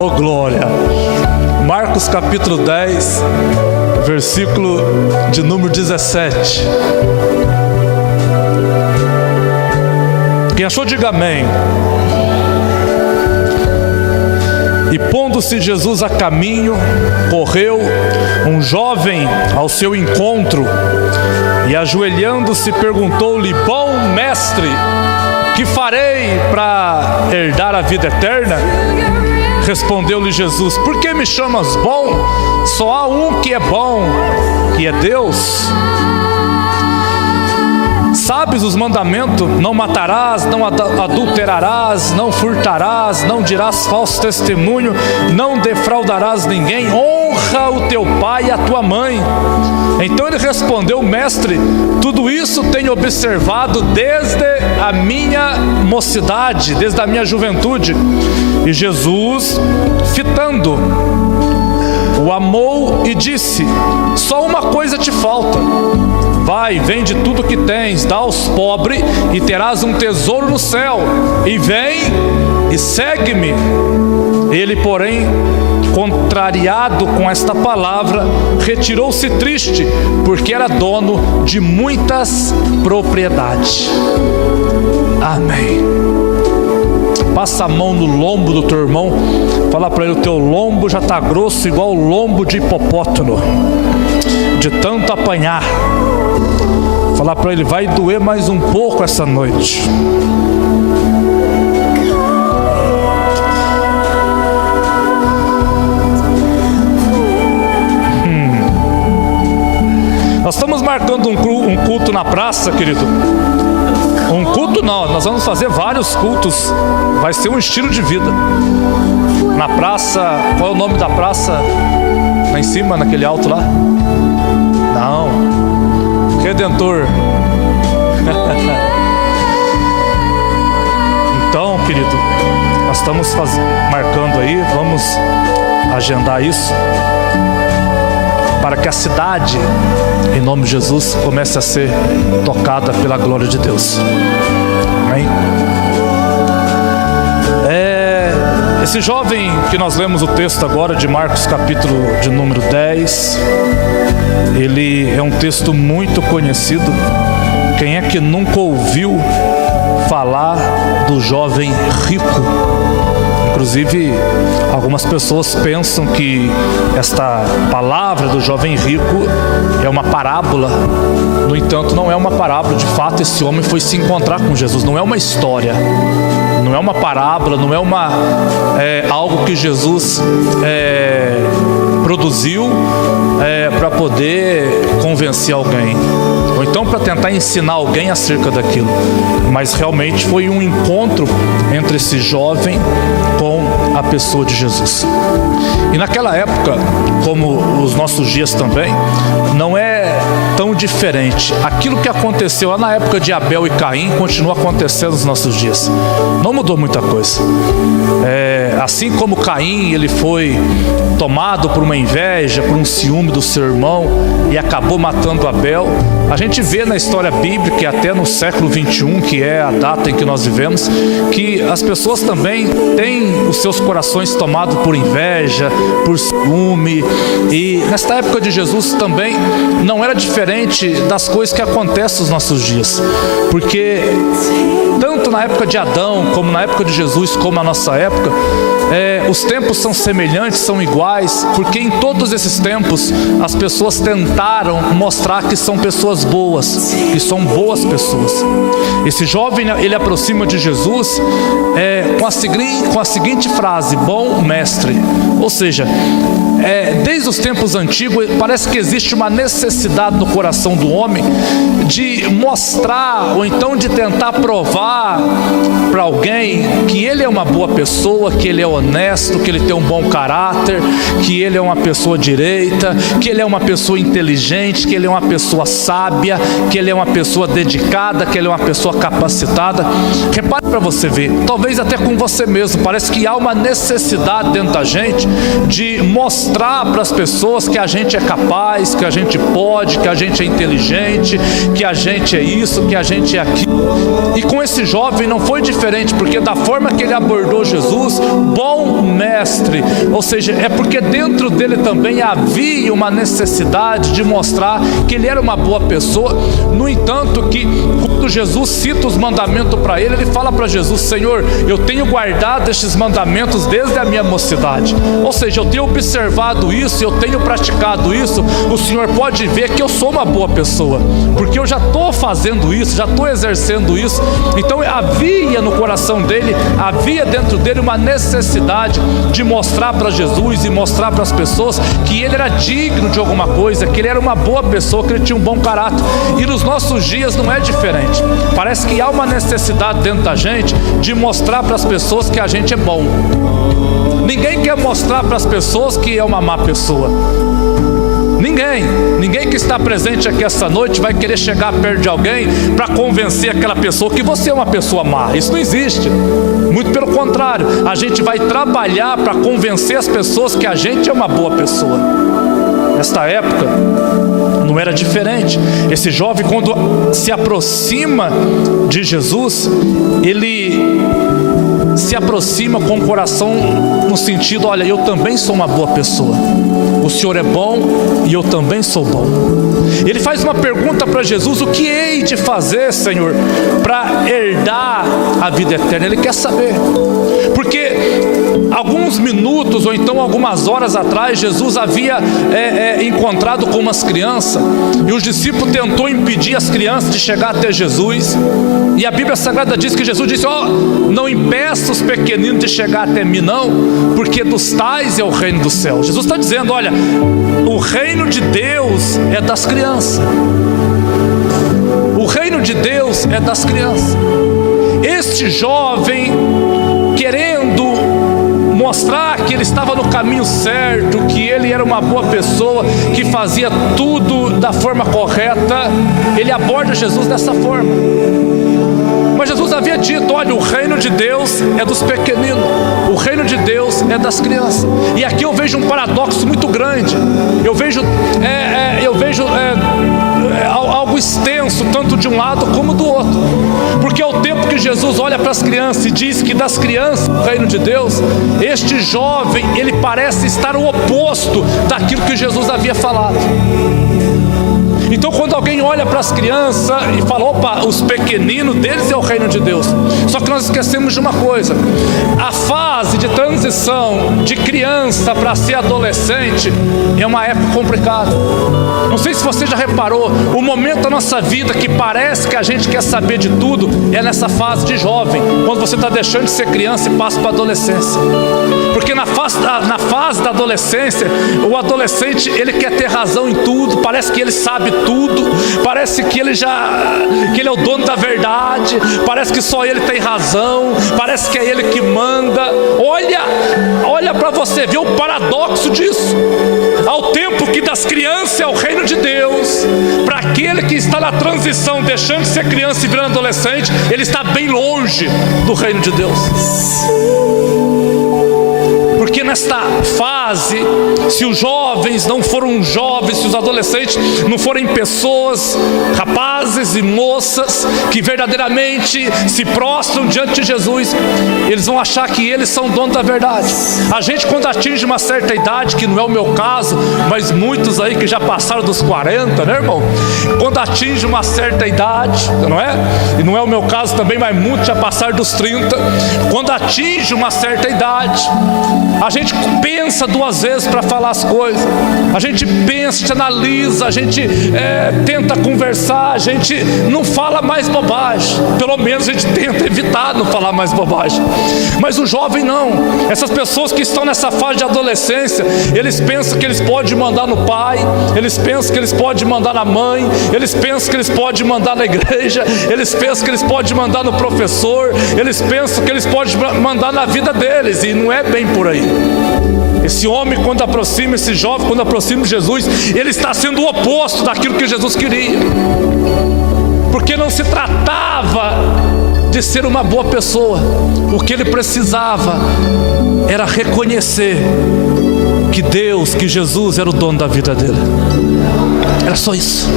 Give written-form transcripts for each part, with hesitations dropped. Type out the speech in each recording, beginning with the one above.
Oh glória! Marcos capítulo 10, versículo de número 17. Quem achou, diga amém. E pondo-se Jesus a caminho, correu um jovem ao seu encontro e ajoelhando-se perguntou-lhe: Bom mestre, que farei para herdar a vida eterna? Respondeu-lhe Jesus: Por que me chamas bom? Só há um que é bom, que é Deus. Sabes os mandamentos: não matarás, não adulterarás, não furtarás, não dirás falso testemunho, não defraudarás ninguém, honra o teu pai e a tua mãe. Então ele respondeu: Mestre, tudo isso tenho observado desde a minha mocidade, desde a minha juventude. E Jesus, fitando, o amou e disse: Só uma coisa te falta. Vai, vende tudo que tens, dá aos pobres e terás um tesouro no céu. E vem e segue-me. Ele, porém, contrariado com esta palavra, retirou-se triste, porque era dono de muitas propriedades. Amém. Passa a mão no lombo do teu irmão, fala para ele: o teu lombo já está grosso igual o lombo de hipopótamo, de tanto apanhar. Fala para ele: vai doer mais um pouco essa noite. Nós estamos marcando um culto na praça, querido. Um culto não, nós vamos fazer vários cultos. Vai ser um estilo de vida. Na praça, qual é o nome da praça? Lá em cima, naquele alto lá? Não, Redentor. Então, querido, nós estamos marcando aí, vamos agendar isso, para que a cidade, em nome de Jesus, comece a ser tocada pela glória de Deus. Amém? Esse jovem que nós lemos o texto agora de Marcos capítulo de número 10, ele é um texto muito conhecido. Quem é que nunca ouviu falar do jovem rico? Inclusive, algumas pessoas pensam que esta palavra do jovem rico é uma parábola. No entanto, não é uma parábola. De fato, esse homem foi se encontrar com Jesus. Não é uma história, não é uma parábola, não é algo que Jesus produziu para poder convencer alguém, ou então para tentar ensinar alguém acerca daquilo. Mas realmente foi um encontro entre esse jovem com a pessoa de Jesus. E naquela época, como os nossos dias também, não é tão diferente. Aquilo que aconteceu lá na época de Abel e Caim continua acontecendo nos nossos dias. Não mudou muita coisa. Assim como Caim, ele foi tomado por uma inveja, por um ciúme do seu irmão e acabou matando Abel. A gente vê na história bíblica, e até no século 21, que é a data em que nós vivemos, que as pessoas também têm os seus corações tomados por inveja, por ciúme. E nesta época de Jesus também não era diferente das coisas que acontecem nos nossos dias, porque tanto na época de Adão, como na época de Jesus, como na nossa época, os tempos são semelhantes, são iguais, porque em todos esses tempos as pessoas tentaram mostrar que são pessoas boas, que são boas pessoas. Esse jovem, ele aproxima de Jesus com a seguinte frase: bom mestre. Ou seja, desde os tempos antigos parece que existe uma necessidade no coração do homem de mostrar, ou então de tentar provar para alguém que ele é uma boa pessoa, que ele é honesto, que ele tem um bom caráter, que ele é uma pessoa direita, que ele é uma pessoa inteligente, que ele é uma pessoa sábia, que ele é uma pessoa dedicada, que ele é uma pessoa capacitada. Repare para você ver, talvez até com você mesmo, parece que há uma necessidade dentro da gente de mostrar mostrar para as pessoas que a gente é capaz, que a gente pode, que a gente é inteligente, que a gente é isso, que a gente é aquilo. E com esse jovem não foi diferente, porque da forma que ele abordou Jesus, bom mestre, ou seja, é porque dentro dele também havia uma necessidade de mostrar que ele era uma boa pessoa. No entanto, que quando Jesus cita os mandamentos para ele, ele fala para Jesus: Senhor, eu tenho guardado estes mandamentos desde a minha mocidade, ou seja, eu tenho observado isso, eu tenho praticado isso. O Senhor pode ver que eu sou uma boa pessoa, porque eu já estou fazendo isso, já estou exercendo isso. Então havia no coração dele, havia dentro dele uma necessidade de mostrar para Jesus e mostrar para as pessoas que ele era digno de alguma coisa, que ele era uma boa pessoa, que ele tinha um bom caráter. E nos nossos dias não é diferente. Parece que há uma necessidade dentro da gente de mostrar para as pessoas que a gente é bom. Ninguém quer mostrar para as pessoas que é uma má pessoa. Ninguém que está presente aqui essa noite vai querer chegar perto de alguém para convencer aquela pessoa que você é uma pessoa má. Isso não existe. Muito pelo contrário, a gente vai trabalhar para convencer as pessoas que a gente é uma boa pessoa. Nesta época não era diferente. Esse jovem, quando se aproxima de Jesus, ele se aproxima com o coração no sentido: olha, eu também sou uma boa pessoa, o Senhor é bom e eu também sou bom. Ele faz uma pergunta para Jesus: o que hei de fazer, Senhor, para herdar a vida eterna? Ele quer saber, porque alguns minutos ou então algumas horas atrás, Jesus havia encontrado com umas crianças, e os discípulos tentou impedir as crianças de chegar até Jesus. E a Bíblia Sagrada diz que Jesus disse: não impeça os pequeninos de chegar até mim não, porque dos tais é o reino do céu. Jesus está dizendo: olha, o reino de Deus é das crianças. O reino de Deus é das crianças. Este jovem, querendo mostrar que ele estava no caminho certo, que ele era uma boa pessoa, que fazia tudo da forma correta, ele aborda Jesus dessa forma. Mas Jesus havia dito: olha, o reino de Deus é dos pequeninos, o reino de Deus é das crianças. E aqui eu vejo um paradoxo muito grande. Eu vejo algo extenso, tanto de um lado como do outro. Porque ao tempo que Jesus olha para as crianças e diz que das crianças o reino de Deus, este jovem, ele parece estar o oposto daquilo que Jesus havia falado. Então quando alguém olha para as crianças e fala: opa, os pequeninos deles é o reino de Deus. Só que nós esquecemos de uma coisa: a fase de transição de criança para ser adolescente é uma época complicada. Não sei se você já reparou, o momento da nossa vida que parece que a gente quer saber de tudo é nessa fase de jovem, quando você está deixando de ser criança e passa para a adolescência. Porque na fase da adolescência, o adolescente, ele quer ter razão em tudo, parece que ele sabe tudo, parece que ele é o dono da verdade, parece que só ele tem razão, parece que é ele que manda. Olha para você ver o paradoxo disso. Ao tempo que das crianças é o reino de Deus, para aquele que está na transição, deixando de ser criança e virando adolescente, ele está bem longe do reino de Deus. Porque nesta fase, se os jovens não foram jovens, se os adolescentes não forem pessoas, rapazes e moças que verdadeiramente se prostram diante de Jesus, eles vão achar que eles são donos da verdade. A gente, quando atinge uma certa idade, que não é o meu caso, mas muitos aí que já passaram dos 40, né, irmão? Quando atinge uma certa idade, não é? E não é o meu caso também, mas muitos já passaram dos 30. Quando atinge uma certa idade, a gente pensa duas vezes para falar as coisas. A gente pensa, a gente analisa, a gente tenta conversar, a gente não fala mais bobagem. Pelo menos a gente tenta evitar não falar mais bobagem. Mas o jovem não. Essas pessoas que estão nessa fase de adolescência, eles pensam que eles podem mandar no pai, eles pensam que eles podem mandar na mãe, eles pensam que eles podem mandar na igreja, eles pensam que eles podem mandar no professor, eles pensam que eles podem mandar na vida deles, e não é bem por aí. Esse homem, quando aproxima, esse jovem, quando aproxima de Jesus, ele está sendo o oposto daquilo que Jesus queria. Porque não se tratava de ser uma boa pessoa. O que ele precisava era reconhecer que Deus, que Jesus era o dono da vida dele. Era só isso.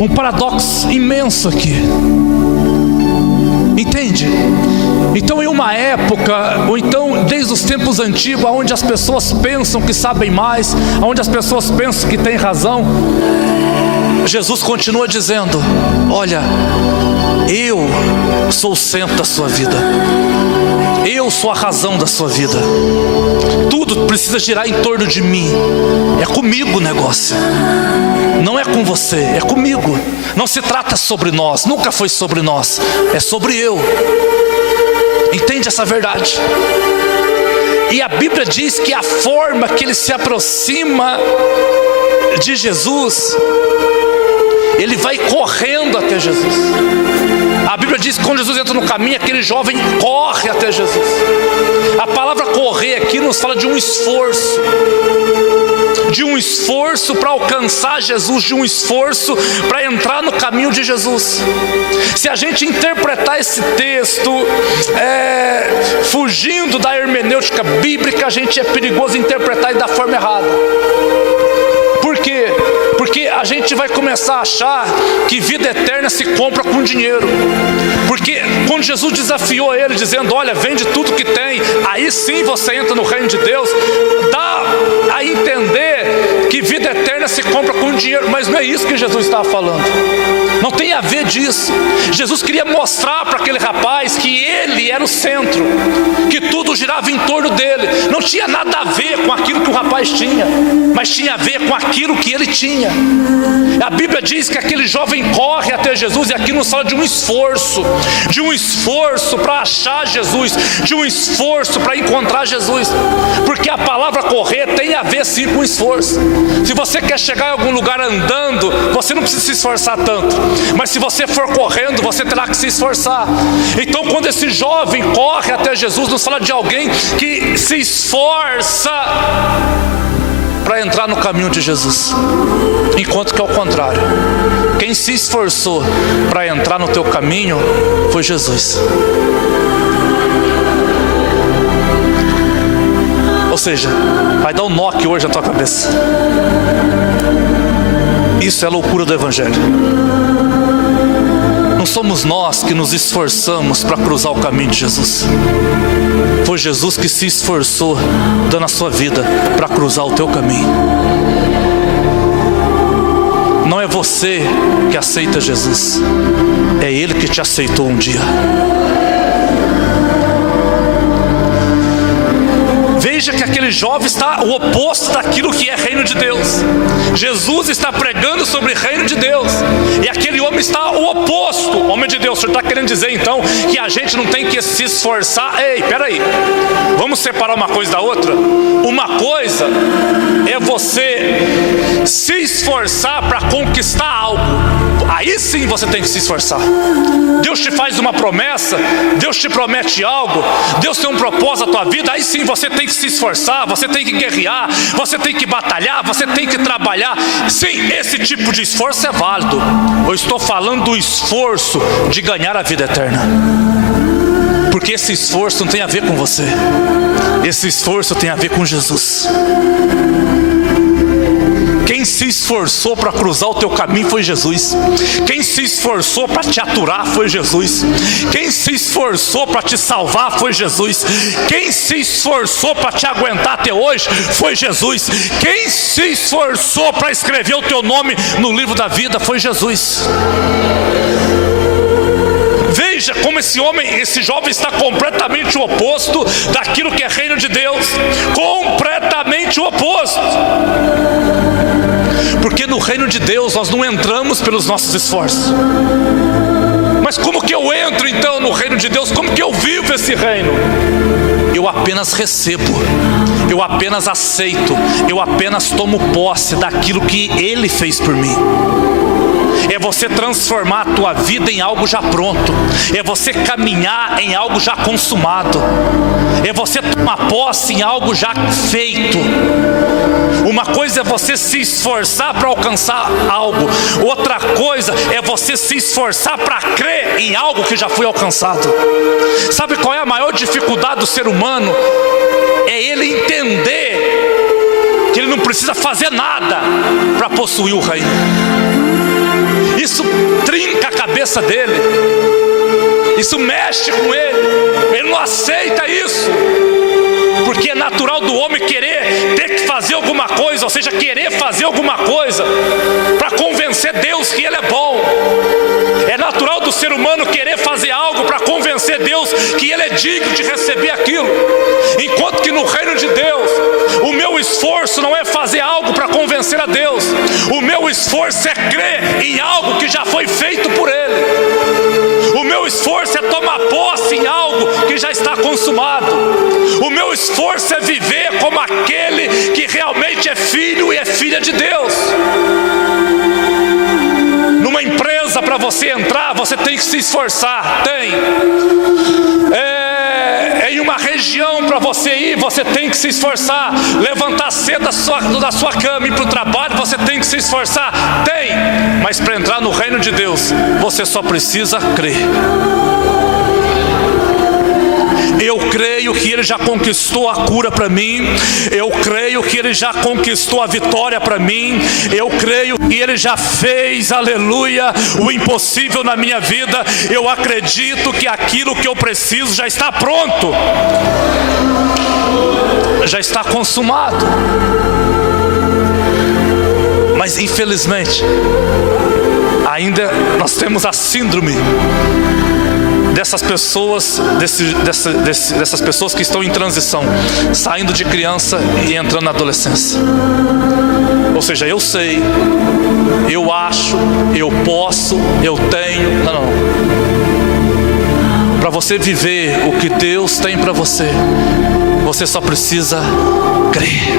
Um paradoxo imenso aqui. Entende? Então, em uma época, ou então desde os tempos antigos, onde as pessoas pensam que sabem mais, onde as pessoas pensam que têm razão, Jesus continua dizendo: olha, eu sou o centro da sua vida, eu sou a razão da sua vida, tudo precisa girar em torno de mim. É comigo o negócio, não é com você, é comigo. Não se trata sobre nós, nunca foi sobre nós, é sobre eu. Entende essa verdade? E a Bíblia diz que a forma que ele se aproxima de Jesus, ele vai correndo até Jesus. A Bíblia diz que quando Jesus entra no caminho, aquele jovem corre até Jesus. A palavra correr aqui nos fala de um esforço. De um esforço para alcançar Jesus, de um esforço para entrar no caminho de Jesus. Se a gente interpretar esse texto fugindo da hermenêutica bíblica, a gente é perigoso interpretar ele da forma errada. Por quê? Porque a gente vai começar a achar que vida eterna se compra com dinheiro. Porque quando Jesus desafiou ele, dizendo: olha, vende tudo que tem, aí sim você entra no reino de Deus, dá a entender que vida eterna se compra com dinheiro. Mas não é isso que Jesus estava falando. Não tem a ver disso. Jesus queria mostrar para aquele rapaz que ele era o centro, que tudo girava em torno dele. Não tinha nada a ver com aquilo que o rapaz tinha, mas tinha a ver com aquilo que ele tinha. A Bíblia diz que aquele jovem corre até Jesus, e aqui nos fala de um esforço para achar Jesus, de um esforço para encontrar Jesus. Porque a palavra correr tem a ver sim com esforço. Se você quer chegar em algum lugar andando, você não precisa se esforçar tanto, mas se você for correndo, você terá que se esforçar. Então, quando esse jovem corre até Jesus, nos fala de alguém que se esforça para entrar no caminho de Jesus, enquanto que ao contrário, quem se esforçou para entrar no teu caminho foi Jesus. Ou seja, vai dar um nó aqui hoje na tua cabeça. Isso é a loucura do Evangelho. Não somos nós que nos esforçamos para cruzar o caminho de Jesus. Foi Jesus que se esforçou, dando a sua vida para cruzar o teu caminho. Não é você que aceita Jesus, é Ele que te aceitou um dia. Veja que aquele jovem está o oposto daquilo que é reino de Deus. Jesus está pregando sobre reino de Deus, e aquele homem está o oposto. Homem de Deus, o senhor está querendo dizer então que a gente não tem que se esforçar? Ei, peraí, vamos separar uma coisa da outra? Uma coisa é você se esforçar para conquistar algo, aí sim você tem que se esforçar. Deus te faz uma promessa, Deus te promete algo, Deus tem um propósito na tua vida, aí sim você tem que se esforçar, você tem que guerrear, você tem que batalhar, você tem que trabalhar. Sim, esse tipo de esforço é válido. Eu estou falando do esforço de ganhar a vida eterna, porque esse esforço não tem a ver com você, esse esforço tem a ver com Jesus. Quem se esforçou para cruzar o teu caminho foi Jesus. Quem se esforçou para te aturar foi Jesus. Quem se esforçou para te salvar foi Jesus. Quem se esforçou para te aguentar até hoje foi Jesus. Quem se esforçou para escrever o teu nome no livro da vida foi Jesus. Veja como esse jovem está completamente o oposto daquilo que é reino de Deus. Completamente o oposto. Porque no reino de Deus nós não entramos pelos nossos esforços. Mas como que eu entro então no reino de Deus? Como que eu vivo esse reino? Eu apenas recebo, eu apenas aceito, eu apenas tomo posse daquilo que Ele fez por mim. É você transformar a tua vida em algo já pronto, é você caminhar em algo já consumado, é você tomar posse em algo já feito. Uma coisa é você se esforçar para alcançar algo, outra coisa é você se esforçar para crer em algo que já foi alcançado. Sabe qual é a maior dificuldade do ser humano? É ele entender precisa fazer nada para possuir o reino. Isso trinca a cabeça dele, isso mexe com ele, ele não aceita isso, porque é natural do homem querer ter que fazer alguma coisa, ou seja, querer fazer alguma coisa para convencer Deus que ele é bom. É natural do ser humano querer fazer algo para convencer Deus que ele é digno de receber aquilo. Enquanto que no reino de Deus, o meu esforço não é fazer algo para convencer a Deus. O meu esforço é crer em algo que já foi feito por Ele. O meu esforço é tomar posse em algo que já está consumado. O meu esforço é viver como aquele que realmente é filho e é filha de Deus. Numa empresa, para você entrar, você tem que se esforçar. Em uma região, para você ir, você tem que se esforçar. Levantar cedo da sua cama e ir para o trabalho, você tem que se esforçar. Mas para entrar no reino de Deus, você só precisa crer. Eu creio que Ele já conquistou a cura para mim. Eu creio que Ele já conquistou a vitória para mim. Eu creio que Ele já fez, aleluia, o impossível na minha vida. Eu acredito que aquilo que eu preciso já está pronto, já está consumado. Mas infelizmente, ainda nós temos a síndrome dessas pessoas, dessas pessoas que estão em transição, saindo de criança e entrando na adolescência. Ou seja, eu sei, eu acho, eu posso, eu tenho. Não. Para você viver o que Deus tem para você, você só precisa crer.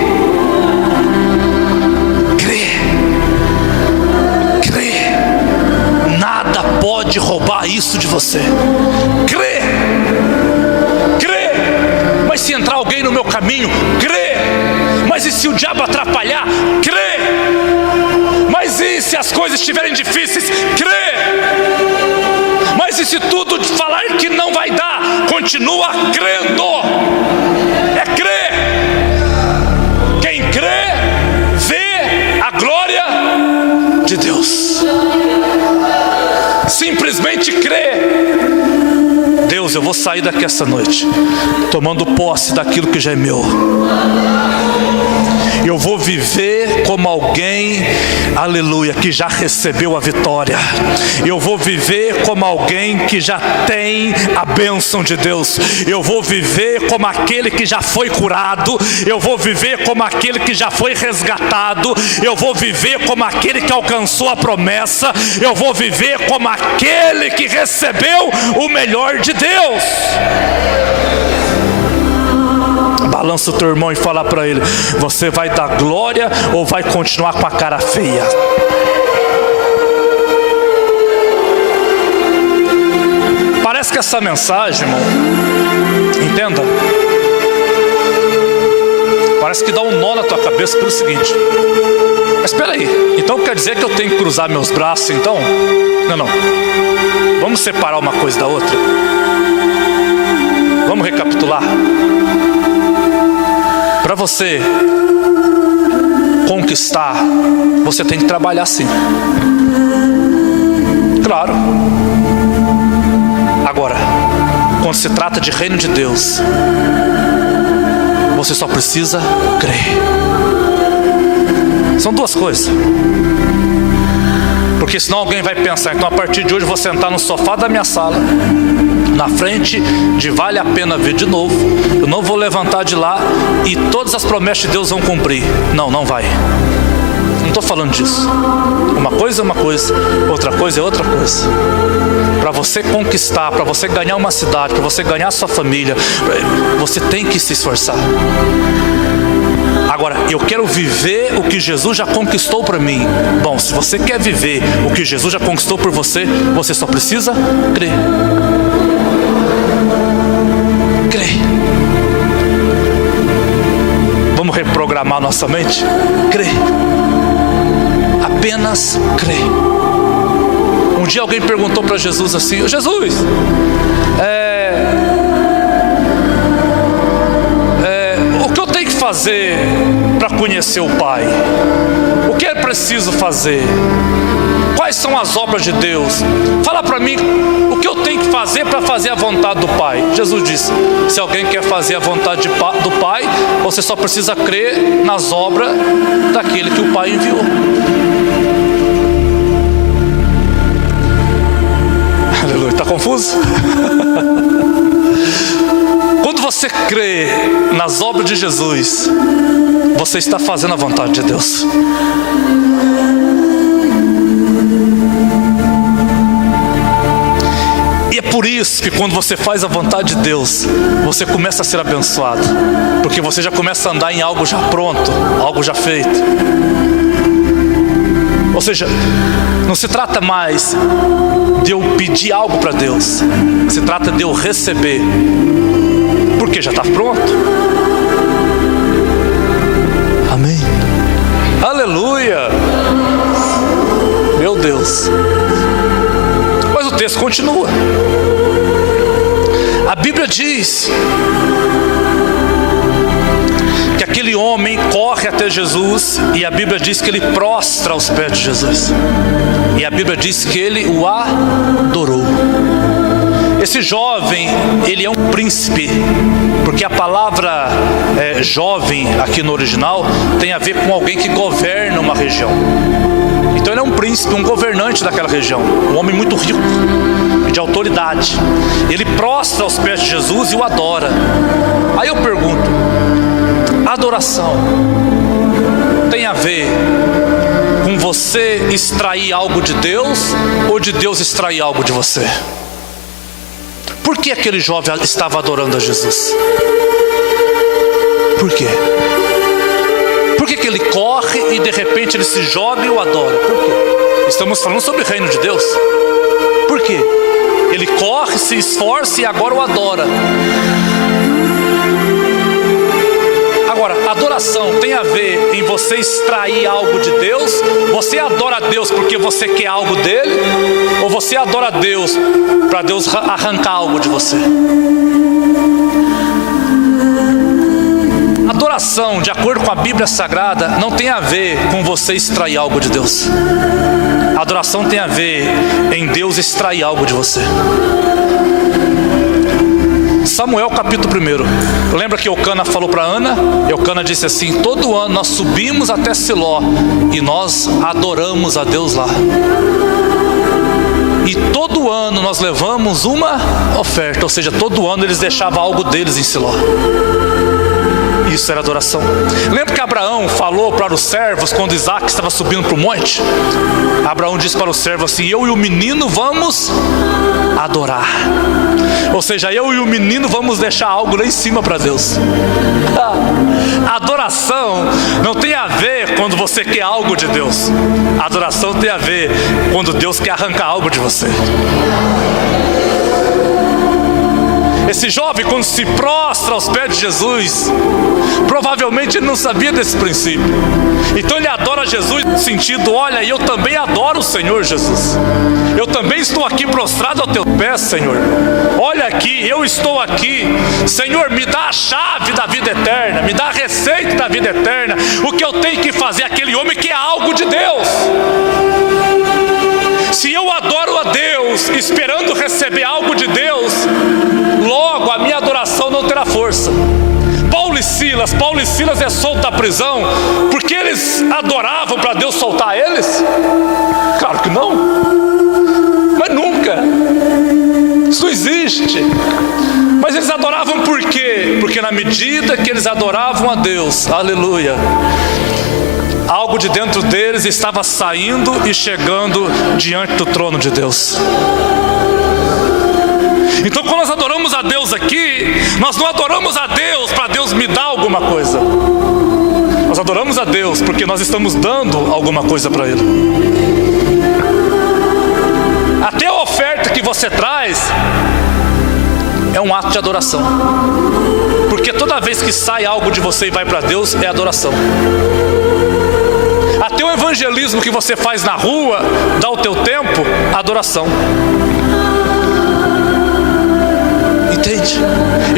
Pode roubar isso de você. Crê. Mas se entrar alguém no meu caminho, crê. Mas e se o diabo atrapalhar? Crê. Mas e se as coisas estiverem difíceis? Crê. Mas e se tudo falar que não vai dar? Continua crendo. É crer. Quem crê, vê a glória de Deus. Simplesmente crê. Deus, eu vou sair daqui essa noite tomando posse daquilo que já é meu. Eu vou viver como alguém, aleluia, que já recebeu a vitória. Eu vou viver como alguém que já tem a bênção de Deus. Eu vou viver como aquele que já foi curado. Eu vou viver como aquele que já foi resgatado. Eu vou viver como aquele que alcançou a promessa. Eu vou viver como aquele que recebeu o melhor de Deus. Balança o teu irmão e fala para ele: você vai dar glória ou vai continuar com a cara feia? Parece que essa mensagem, irmão, entenda, parece que dá um nó na tua cabeça pelo seguinte: mas espera aí, então quer dizer que eu tenho que cruzar meus braços então? Não. Vamos separar uma coisa da outra. Vamos recapitular. Para você conquistar, você tem que trabalhar sim. Claro. Agora, quando se trata de reino de Deus, você só precisa crer. São duas coisas. Porque senão alguém vai pensar: então a partir de hoje eu vou sentar no sofá da minha sala, na frente de Vale a Pena Ver de novo, eu não vou levantar de lá e todas as promessas de Deus vão cumprir. Não vai. Não estou falando disso. Uma coisa é uma coisa, outra coisa é outra coisa. Para você conquistar, para você ganhar uma cidade, para você ganhar a sua família, você tem que se esforçar. Agora, eu quero viver o que Jesus já conquistou para mim. Bom, se você quer viver o que Jesus já conquistou por você, você só precisa crer. Crer. Vamos reprogramar nossa mente? Crer. Apenas crer. Um dia alguém perguntou para Jesus assim: Jesus, o que eu tenho que fazer para conhecer o Pai? O que é preciso fazer? Quais são as obras de Deus? Fala para mim o que eu tenho que fazer para fazer a vontade do Pai. Jesus disse: se alguém quer fazer a vontade do Pai, você só precisa crer nas obras daquele que o Pai enviou. Aleluia, está confuso? Quando você crê nas obras de Jesus, você está fazendo a vontade de Deus. E é por isso que quando você faz a vontade de Deus, você começa a ser abençoado, porque você já começa a andar em algo já pronto, algo já feito. Ou seja, não se trata mais de eu pedir algo para Deus, se trata de eu receber, porque já está pronto. Amém. Aleluia. Meu Deus. Mas o texto continua. A Bíblia diz que aquele homem corre até Jesus, e a Bíblia diz que ele prostra aos pés de Jesus, e a Bíblia diz que ele o adorou. Esse jovem, ele é um príncipe, porque a palavra jovem aqui no original tem a ver com alguém que governa uma região. Então ele é um príncipe, um governante daquela região, um homem muito rico, de autoridade. Ele prostra aos pés de Jesus e o adora. Aí eu pergunto: adoração tem a ver com você extrair algo de Deus, ou de Deus extrair algo de você? Por que aquele jovem estava adorando a Jesus? Por quê? Por que ele corre e de repente ele se joga e o adora? Por quê? Estamos falando sobre o reino de Deus. Por quê? Ele corre, se esforça e agora o adora. Agora, adoração tem a ver em você extrair algo de Deus? Você adora a Deus porque você quer algo dele? Ou você adora a Deus para Deus arrancar algo de você? Adoração, de acordo com a Bíblia Sagrada, não tem a ver com você extrair algo de Deus. Adoração tem a ver em Deus extrair algo de você. Samuel capítulo 1. Lembra que Eucana falou para Ana? Eucana disse assim: todo ano nós subimos até Siló e nós adoramos a Deus lá. E todo ano nós levamos uma oferta, ou seja, todo ano eles deixavam algo deles em Siló. Isso era adoração. Lembra que Abraão falou para os servos quando Isaac estava subindo para o monte? Abraão disse para os servos assim: eu e o menino vamos adorar. Ou seja, eu e o menino vamos deixar algo lá em cima para Deus. Adoração não tem a ver quando você quer algo de Deus. Adoração tem a ver quando Deus quer arrancar algo de você. Esse jovem, quando se prostra aos pés de Jesus, provavelmente ele não sabia desse princípio. Então ele adora Jesus no sentido: olha, eu também adoro o Senhor Jesus. Eu também estou aqui prostrado ao teu pé, Senhor. Olha aqui, eu estou aqui. Senhor, me dá a chave da vida eterna, me dá a receita da vida eterna. O que eu tenho que fazer? Aquele homem que é algo de Deus. Se eu adoro a Deus esperando receber algo de Deus, logo a minha adoração não terá força. Paulo e Silas é solto da prisão porque eles adoravam para Deus soltar eles? Claro que não. Mas nunca. Isso não existe. Mas eles adoravam por quê? Porque na medida que eles adoravam a Deus, aleluia, algo de dentro deles estava saindo e chegando diante do trono de Deus. Então quando nós adoramos a Deus aqui, nós não adoramos a Deus para Deus me dar alguma coisa. Nós adoramos a Deus porque nós estamos dando alguma coisa para Ele. Até a oferta que você traz é um ato de adoração. Porque toda vez que sai algo de você e vai para Deus, é adoração. Até o evangelismo que você faz na rua, dá o teu tempo, adoração. Entende?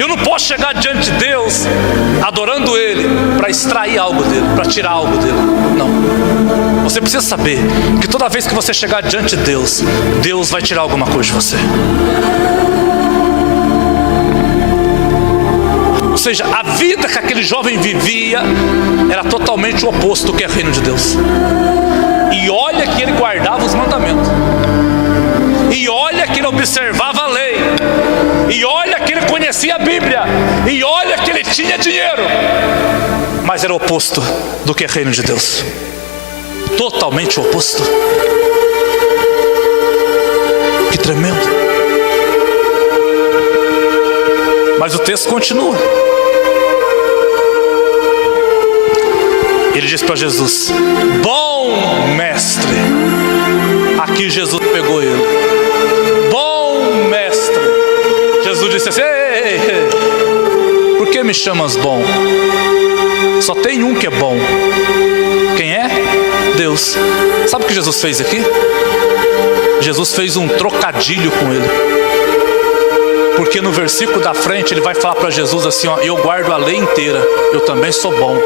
Eu não posso chegar diante de Deus adorando Ele para extrair algo dele, para tirar algo dele. Não. Você precisa saber que toda vez que você chegar diante de Deus, Deus vai tirar alguma coisa de você. Ou seja, a vida que aquele jovem vivia era totalmente o oposto do que é o reino de Deus. E olha que ele guardava os mandamentos. E olha que ele observava a lei. E olha que ele conhecia a Bíblia. E olha que ele tinha dinheiro. Mas era o oposto do que é reino de Deus. Totalmente o oposto. Que tremendo. Mas o texto continua. Ele diz para Jesus: bom mestre. Aqui Jesus pegou ele. Bom mestre. Jesus disse assim: ei, por que me chamas bom? Só tem um que é bom. Quem é? Deus. Sabe o que Jesus fez aqui? Jesus fez um trocadilho com ele. Porque no versículo da frente ele vai falar para Jesus assim, ó: eu guardo a lei inteira, eu também sou bom.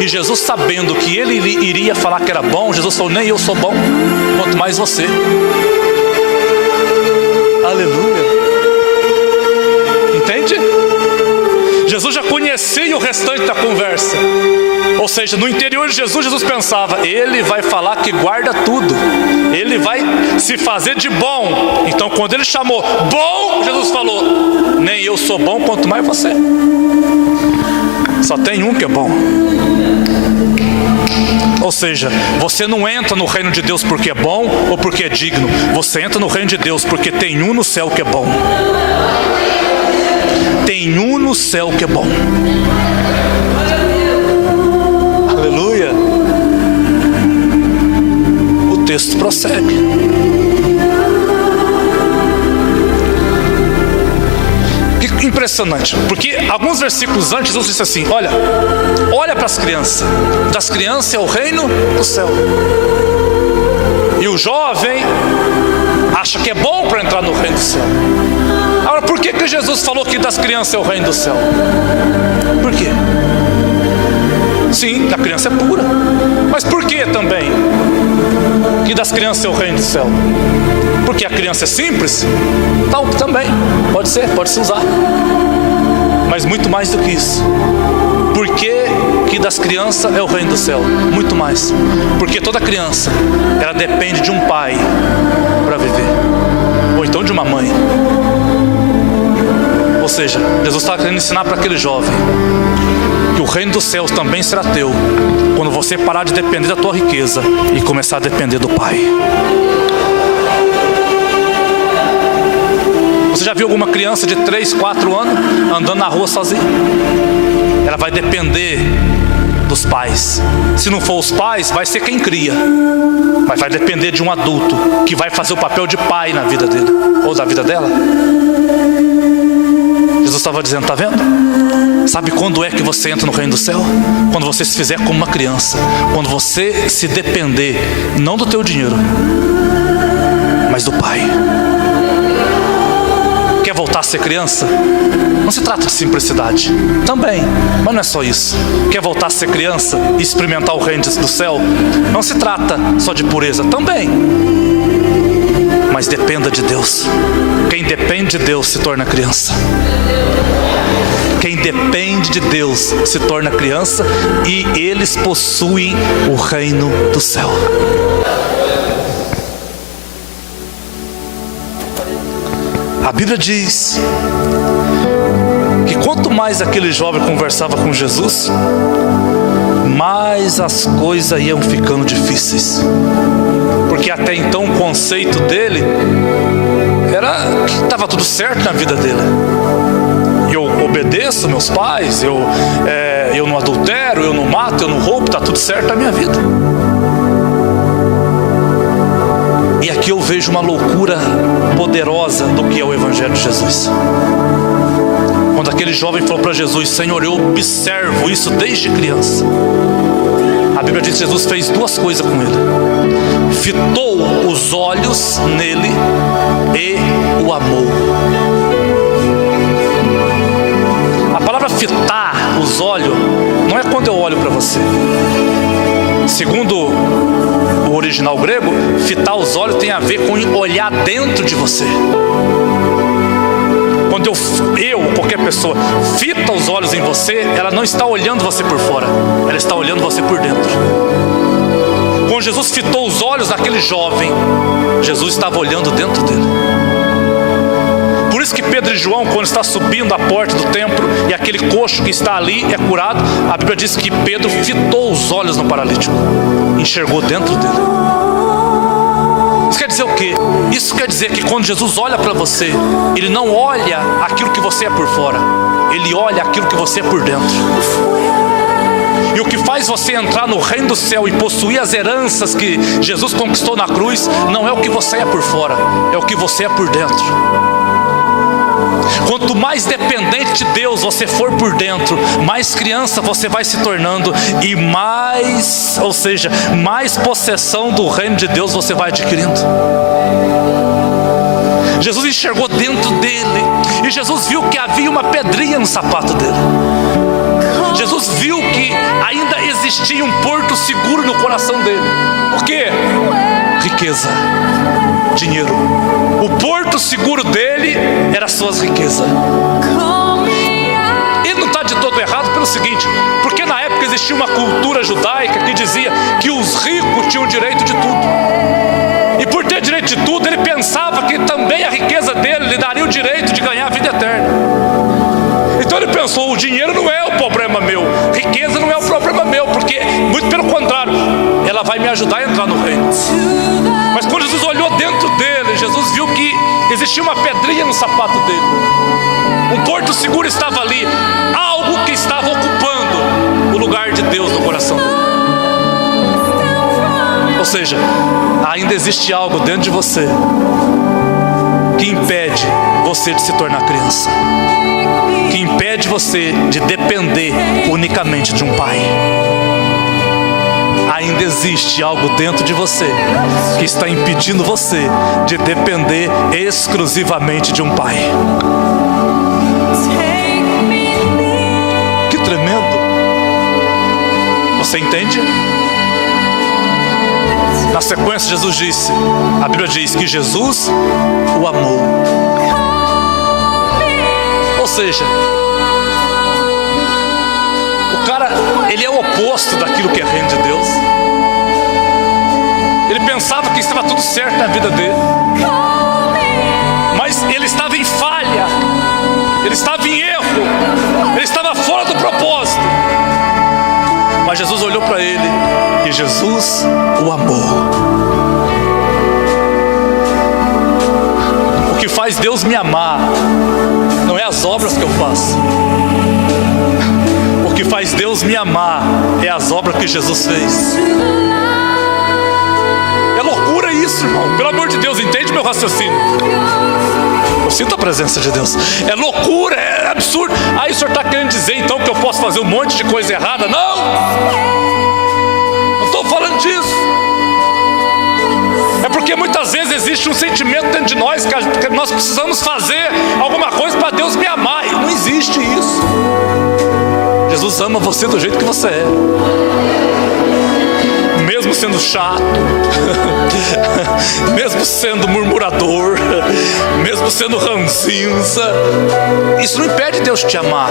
E Jesus, sabendo que ele iria falar que era bom, Jesus falou: nem eu sou bom, quanto mais você. Aleluia. Entende? Jesus já conhecia o restante da conversa. Ou seja, no interior de Jesus, Jesus pensava: ele vai falar que guarda tudo, ele vai se fazer de bom. Então quando ele chamou bom, Jesus falou: nem eu sou bom, quanto mais você. Só tem um que é bom. Ou seja, você não entra no reino de Deus porque é bom ou porque é digno. Você entra no reino de Deus porque tem um no céu que é bom. Tem um no céu que é bom. Aleluia. O texto prossegue. Que impressionante, porque alguns versículos antes Jesus disse assim: olha para as crianças. Das crianças é o reino do céu. E o jovem acha que é bom para entrar no reino do céu. Agora, por que Jesus falou que das crianças é o reino do céu? Por quê? Sim, a criança é pura. Mas por que também que das crianças é o reino do céu? Porque a criança é simples? Tal, também, pode ser, pode se usar. Mas muito mais do que isso. Por que das crianças é o reino do céu? Muito mais. Porque toda criança, ela depende de um pai para viver. Ou então de uma mãe. Ou seja, Jesus está querendo ensinar para aquele jovem que o reino dos céus também será teu quando você parar de depender da tua riqueza e começar a depender do Pai. Você já viu alguma criança de 3, 4 anos andando na rua sozinha? Ela vai depender dos pais. Se não for os pais, vai ser quem cria. Mas vai depender de um adulto que vai fazer o papel de pai na vida dele ou da vida dela. Jesus estava dizendo: está vendo? Sabe quando é que você entra no reino do céu? Quando você se fizer como uma criança. Quando você se depender, não do teu dinheiro, mas do Pai. Quer voltar a ser criança? Não se trata de simplicidade. Também, mas não é só isso. Quer voltar a ser criança e experimentar o reino do céu? Não se trata só de pureza. Também. Mas dependa de Deus. Quem depende de Deus se torna criança. Quem depende de Deus se torna criança, e eles possuem o reino do céu. A Bíblia diz que quanto mais aquele jovem conversava com Jesus, mais as coisas iam ficando difíceis. Porque até então o conceito dele era que estava tudo certo na vida dele. Eu obedeço meus pais, eu não adultero, eu não mato, eu não roubo, está tudo certo na minha vida. E aqui eu vejo uma loucura poderosa do que é o Evangelho de Jesus. Quando aquele jovem falou para Jesus: Senhor, eu observo isso desde criança. A Bíblia diz que Jesus fez duas coisas com ele: fitou os olhos nele e o amou. fitar os olhos não é quando eu olho para você. Segundo o original grego, fitar os olhos tem a ver com olhar dentro de você. Quando eu ou qualquer pessoa fita os olhos em você, ela não está olhando você por fora, ela está olhando você por dentro. Quando Jesus fitou os olhos daquele jovem, Jesus estava olhando dentro dele. Por isso que Pedro e João, quando está subindo a porta do templo e aquele coxo que está ali é curado, a Bíblia diz que Pedro fitou os olhos no paralítico, enxergou dentro dele. Isso quer dizer o quê? Isso quer dizer que quando Jesus olha para você, Ele não olha aquilo que você é por fora, Ele olha aquilo que você é por dentro. E o que faz você entrar no reino do céu e possuir as heranças que Jesus conquistou na cruz, não é o que você é por fora, é o que você é por dentro. Quanto mais dependente de Deus você for por dentro, mais criança você vai se tornando e mais, ou seja, mais possessão do reino de Deus você vai adquirindo. Jesus enxergou dentro dele e Jesus viu que havia uma pedrinha no sapato dele. Jesus viu que ainda existia um porto seguro no coração dele. Por quê? Riqueza, dinheiro. O porto seguro dele era suas riquezas. Ele não está de todo errado pelo seguinte, porque na época existia uma cultura judaica que dizia que os ricos tinham direito de tudo. E por ter direito de tudo, ele pensava que também a riqueza dele lhe daria o direito de ganhar a vida eterna. Então ele pensou, o dinheiro não é o problema meu, riqueza não é o problema meu, porque, muito pelo contrário, ela vai me ajudar a entrar no reino. Mas quando Jesus olhou dentro dele, Jesus viu que existia uma pedrinha no sapato dele. Um porto seguro estava ali, algo que estava ocupando o lugar de Deus no coração dele. Ou seja, ainda existe algo dentro de você que impede você de se tornar criança, que impede você de depender unicamente de um pai. Ainda existe algo dentro de você que está impedindo você de depender exclusivamente de um pai. Que tremendo! Você entende? Na sequência, Jesus disse, a Bíblia diz que Jesus o amou. Ou seja, o cara, ele é o oposto daquilo que é reino de Deus. Ele pensava que estava tudo certo na vida dele, mas ele estava em falha, ele estava em erro, ele estava fora do propósito. Mas Jesus olhou para ele e Jesus o amou. O que faz Deus me amar não é as obras que eu faço. O que faz Deus me amar é as obras que Jesus fez. É loucura isso, irmão. Pelo amor de Deus, entende meu raciocínio? Eu sinto a presença de Deus. É loucura, é absurdo. Aí o senhor está querendo dizer então que eu posso fazer um monte de coisa errada? Não! Não estou falando disso. É porque muitas vezes existe um sentimento dentro de nós que nós precisamos fazer alguma coisa para Deus me amar. E não existe isso. Jesus ama você do jeito que você é. Mesmo sendo chato, mesmo sendo murmurador, mesmo sendo ranzinza, isso não impede Deus te amar.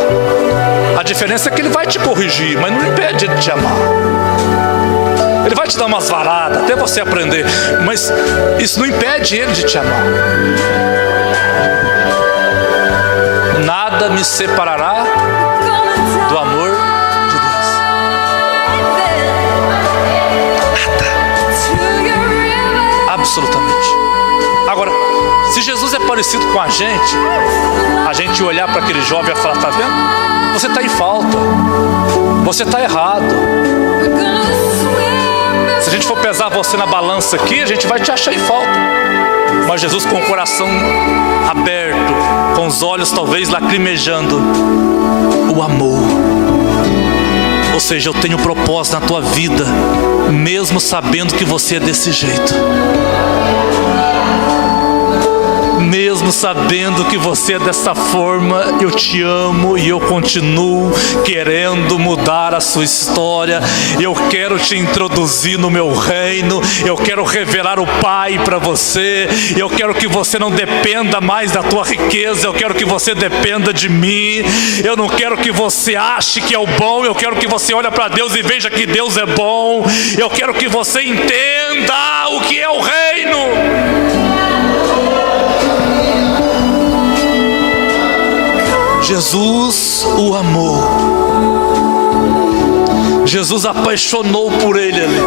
A diferença é que Ele vai te corrigir, mas não impede Ele te amar. Ele vai te dar umas varadas até você aprender, mas isso não impede Ele de te amar. Nada me separará do amor de Deus. Nada. Absolutamente. Agora, se Jesus é parecido com a gente olhar para aquele jovem e falar, tá vendo? Você está em falta. Você está errado. Se a gente for pesar você na balança aqui, a gente vai te achar em falta. Mas Jesus, com o coração aberto, com os olhos talvez lacrimejando, o amou. Ou seja, eu tenho propósito na tua vida, mesmo sabendo que você é desse jeito. Mesmo mesmo sabendo que você é dessa forma, eu te amo e eu continuo querendo mudar a sua história. Eu quero te introduzir no meu reino, eu quero revelar o Pai para você, eu quero que você não dependa mais da tua riqueza, eu quero que você dependa de mim. Eu não quero que você ache que é o bom, eu quero que você olhe para Deus e veja que Deus é bom. Eu quero que você entenda o que é o reino. Jesus o amou. Jesus apaixonou por ele ali.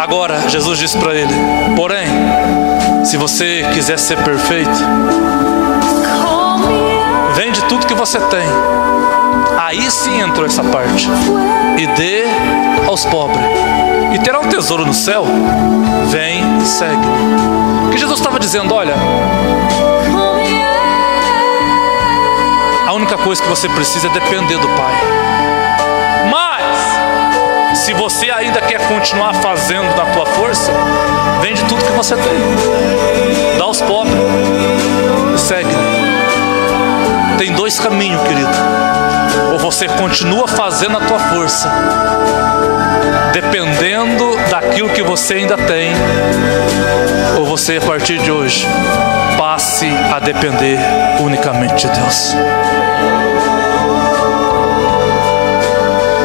Agora Jesus disse para ele: porém, se você quiser ser perfeito, vende tudo que você tem. Aí sim entrou essa parte. E dê aos pobres, e terá um tesouro no céu. Vem e segue. Porque Jesus estava dizendo: olha, a única coisa que você precisa é depender do Pai. Mas se você ainda quer continuar fazendo da tua força, vende tudo que você tem, dá aos pobres e segue. Tem dois caminhos, querido. Ou você continua fazendo a tua força, dependendo daquilo que você ainda tem, ou você, a partir de hoje, passe a depender unicamente de Deus.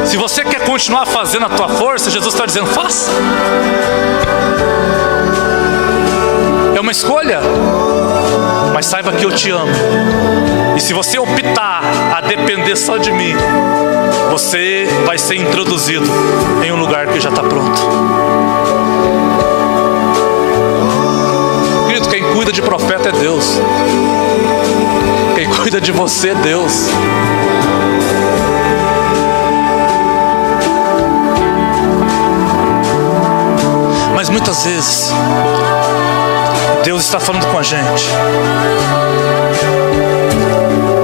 Se você quer continuar fazendo a tua força, Jesus está dizendo: faça. É uma escolha, mas saiba que eu te amo. E se você optar a depender só de mim, você vai ser introduzido em um lugar que já está pronto. Querido, quem cuida de profeta é Deus. Quem cuida de você é Deus. Mas muitas vezes Deus está falando com a gente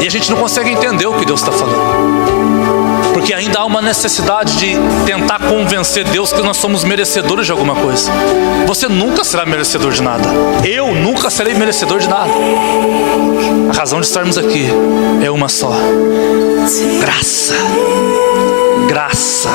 e a gente não consegue entender o que Deus está falando, porque ainda há uma necessidade de tentar convencer Deus que nós somos merecedores de alguma coisa. Você nunca será merecedor de nada. Eu nunca serei merecedor de nada. A razão de estarmos aqui é uma só: graça. Graça.